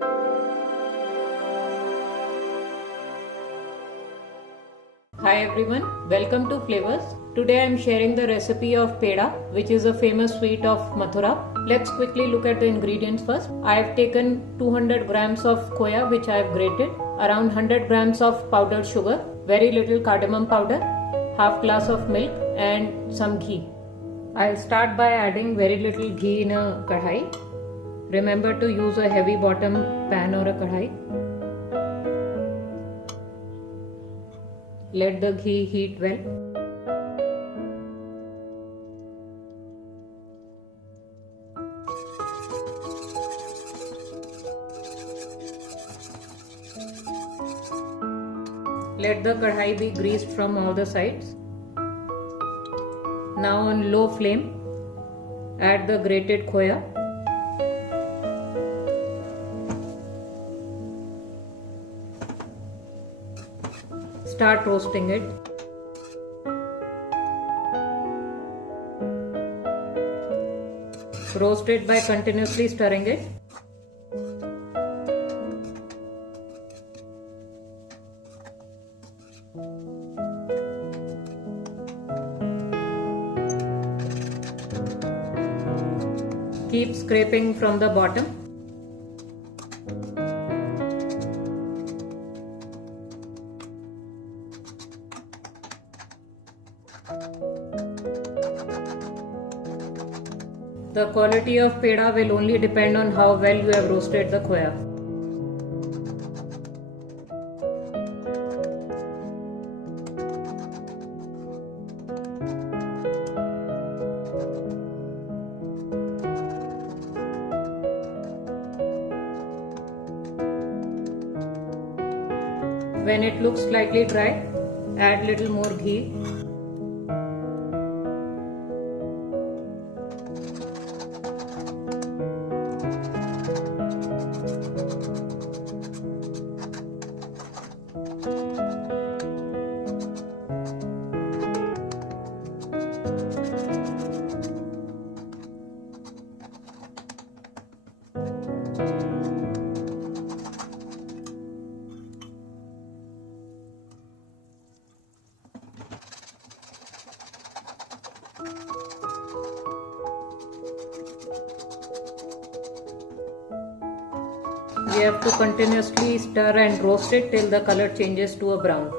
Hi everyone, welcome to FLAVRs. Today I am sharing the recipe of Peda, which is a famous sweet of Mathura. Let's quickly look at the ingredients first. I have taken 200 grams of khoya which I have grated, around 100 grams of powdered sugar, very little cardamom powder, half glass of milk and some ghee. I'll start by adding very little ghee in a kadhai. Remember to use a heavy bottom pan or a kadhai. Let the ghee heat well. Let the kadhai be greased from all the sides. Now on low flame, add the grated khoya. Start roasting it. Roast it by continuously stirring it. Keep scraping from the bottom. The quality of peda will only depend on how well you have roasted the khoya. When it looks slightly dry, add little more ghee. We have to continuously stir and roast it till the color changes to a brown.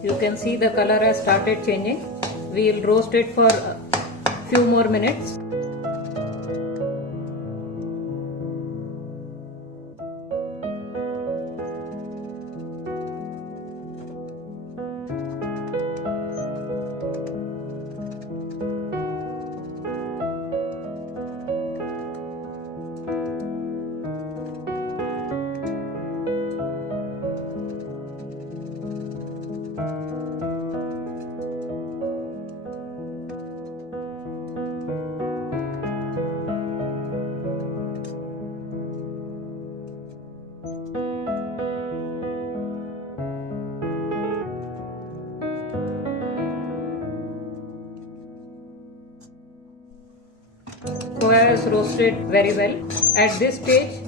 You can see the color has started changing. We will roast it for a few more minutes. Khoya is roasted very well. At this stage,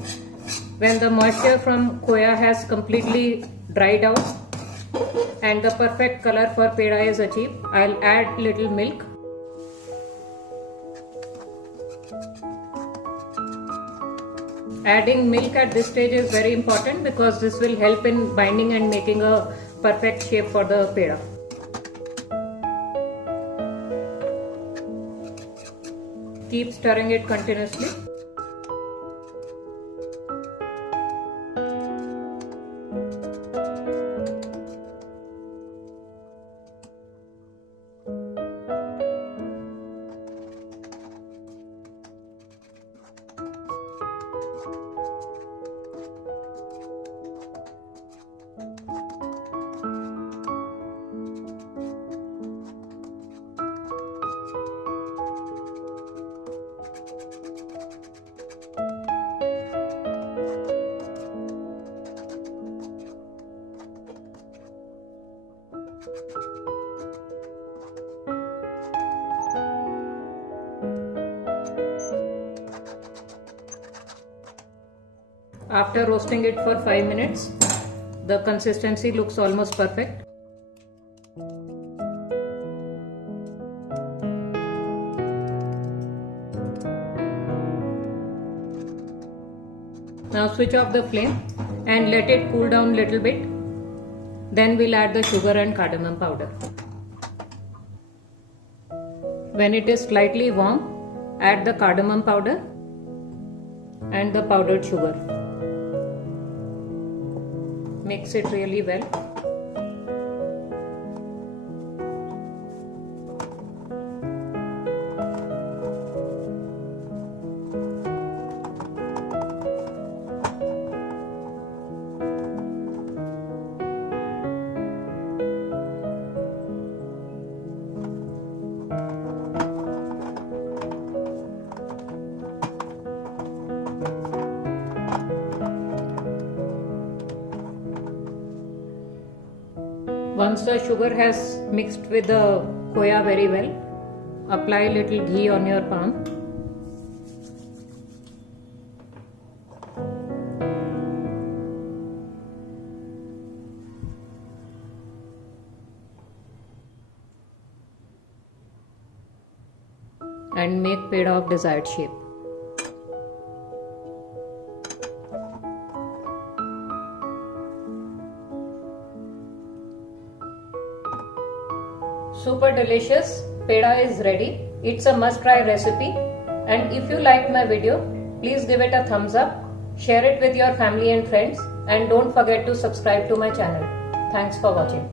when the moisture from khoya has completely dried out and the perfect color for peda is achieved, I'll add little milk. Adding milk at this stage is very important because this will help in binding and making a perfect shape for the peda. Keep stirring it continuously. After roasting it for 5 minutes, the consistency looks almost perfect. Now switch off the flame and let it cool down little bit. Then we'll add the sugar and cardamom powder. When it is slightly warm, add the cardamom powder and the powdered sugar. Mix it really well. Once the sugar has mixed with the khoya very well, apply little ghee on your palm. And make peda of desired shape. Super delicious peda is ready. It's a must try recipe, and if you like my video, please give it a thumbs up, share it with your family and friends, and don't forget to subscribe to my channel. Thanks for watching.